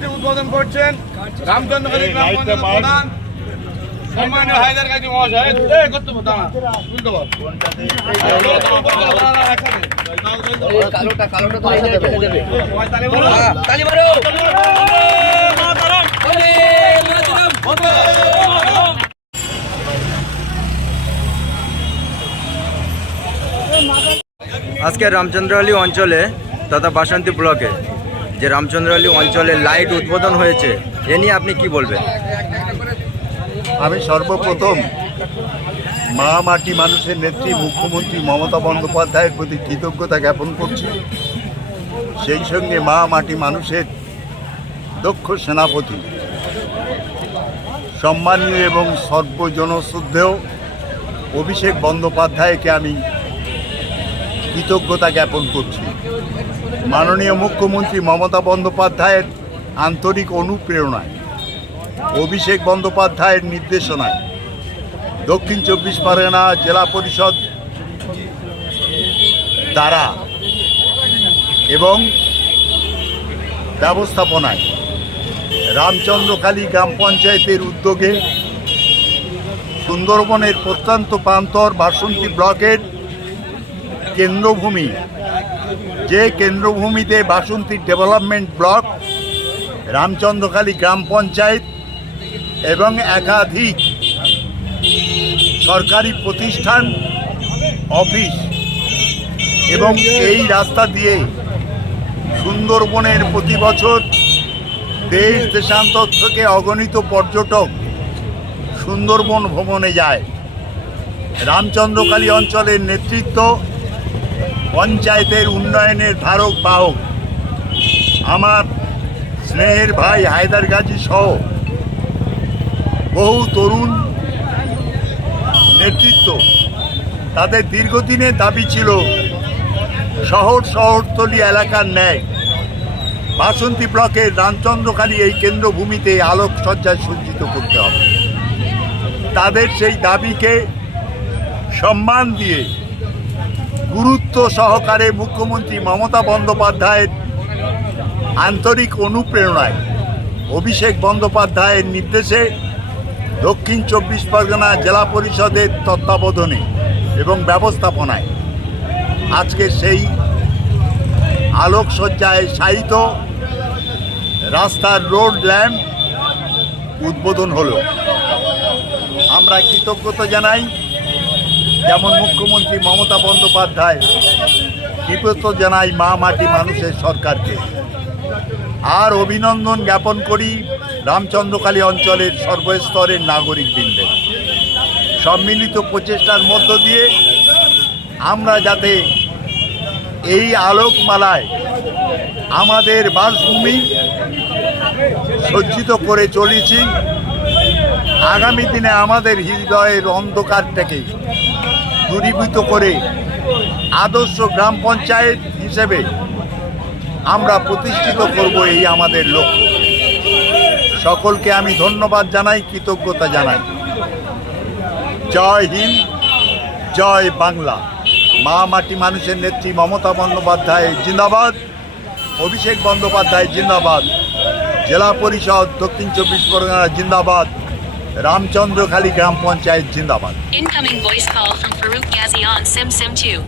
কার্ডটি উদ্বোধন করছেন রামচন্দ্রকালী গ্রাম পঞ্চায়েত প্রধান সম্মানীয় হায়দার কাজী মহাশয়। করতে দাঁড়া আজকে রামচন্দ্রহালি অঞ্চলে তথা বাসন্তী ব্লকে যে রামচন্দ্রহালি অঞ্চলে লাইট উদ্বোধন হয়েছে, এ নিয়ে আপনি কি বলবেন? আমি সর্বপ্রথম মা মাটি মানুষের নেত্রী মুখ্যমন্ত্রী মমতা বন্দ্যোপাধ্যায়ের প্রতি কৃতজ্ঞতা জ্ঞাপন করছি। সেই সঙ্গে মা মাটি মানুষের দক্ষ সেনাপতি, সম্মানীয় এবং সর্বজনশ্রদ্ধেয় অভিষেক বন্দ্যোপাধ্যায়কে আমি কৃতজ্ঞতা জ্ঞাপন করছি। মাননীয় মুখ্যমন্ত্রী মমতা বন্দ্যোপাধ্যায়ের আন্তরিক অনুপ্রেরণায়, অভিষেক বন্দ্যোপাধ্যায়ের নির্দেশনায় দক্ষিণ চব্বিশ পরগনা জেলা পরিষদ দ্বারা এবং ব্যবস্থাপনায় রামচন্দ্রখালী গ্রাম পঞ্চায়েতের উদ্যোগে সুন্দরবনের প্রত্যন্ত প্রান্তর বাসন্তী ব্লকের কেন্দ্রভূমি। যে কেন্দ্রভূমিতে বাসন্তী ডেভেলপমেন্ট ব্লক, রামচন্দ্রখালী গ্রাম পঞ্চায়েত এবং একাধিক সরকারি প্রতিষ্ঠান, অফিস এবং এই রাস্তা দিয়ে সুন্দরবনের প্রতি বছর দেশ দেশান্তর থেকে অগণিত পর্যটক সুন্দরবন ভ্রমণে যায়। রামচন্দ্রকালী অঞ্চলের নেতৃত্ব পঞ্চায়েতের উন্নয়নের ধারক বাহক। আমার স্নেহের ভাই হায়দার গাজী সহ বহু তরুণ নেতৃত্ব, তাদের দীর্ঘদিনের দাবি ছিল শহর শহরতলি এলাকার ন্যায়। বাসন্তী ব্লকের রামচন্দ্রখালী এই কেন্দ্রভূমিতে আলোকসজ্জায় সজ্জিত করতে হবে। তাদের সেই দাবিকে সম্মান দিয়ে গুরুত্ব সহকারে মুখ্যমন্ত্রী মমতা বন্দ্যোপাধ্যায়ের আন্তরিক অনুপ্রেরণায় অভিষেক বন্দ্যোপাধ্যায়ের নির্দেশে দক্ষিণ চব্বিশ পরগনা জেলা পরিষদের তত্ত্বাবধানে এবং ব্যবস্থাপনায় আজকে সেই আলোকসজ্জায় শায়িত রাস্তার রোড ল্যাম্প উদ্বোধন হলো। আমরা কৃতজ্ঞতা জানাই যেমন মুখ্যমন্ত্রী মমতা বন্দ্যোপাধ্যায় কৃতজ্ঞ জানাই মা মাটি মানুষের সরকারকে। আর অভিনন্দন জ্ঞাপন করি রামচন্দ্রকালী অঞ্চলের সর্বস্তরের নাগরিকবৃন্দের সম্মিলিত প্রচেষ্টার মধ্য দিয়ে আমরা যাতে এই আলোকমালায় আমাদের বাসভূমি সজ্জিত করে চলেছি, আগামী দিনে আমাদের হৃদয়ের অন্ধকারটাকে দূরীভূত করে আদর্শ গ্রাম পঞ্চায়েত হিসেবে আমরা প্রতিষ্ঠিত করব এই আমাদের লক্ষ্য। সকলকে আমি ধন্যবাদ জানাই, কৃতজ্ঞতা জানাই। জয় হিন্দ, জয় বাংলা। মা মাটি মানুষের নেত্রী মমতা বন্দ্যোপাধ্যায় জিন্দাবাদ, অভিষেক বন্দ্যোপাধ্যায় জিন্দাবাদ, জেলা পরিষদ দক্ষিণ চব্বিশ পরগনা জিন্দাবাদ। রামচন্দ্রখালী গ্রাম পঞ্চায়েত জিন্দাবাদ Incoming voice call from Farouk Ghazi on Sim Sim 2.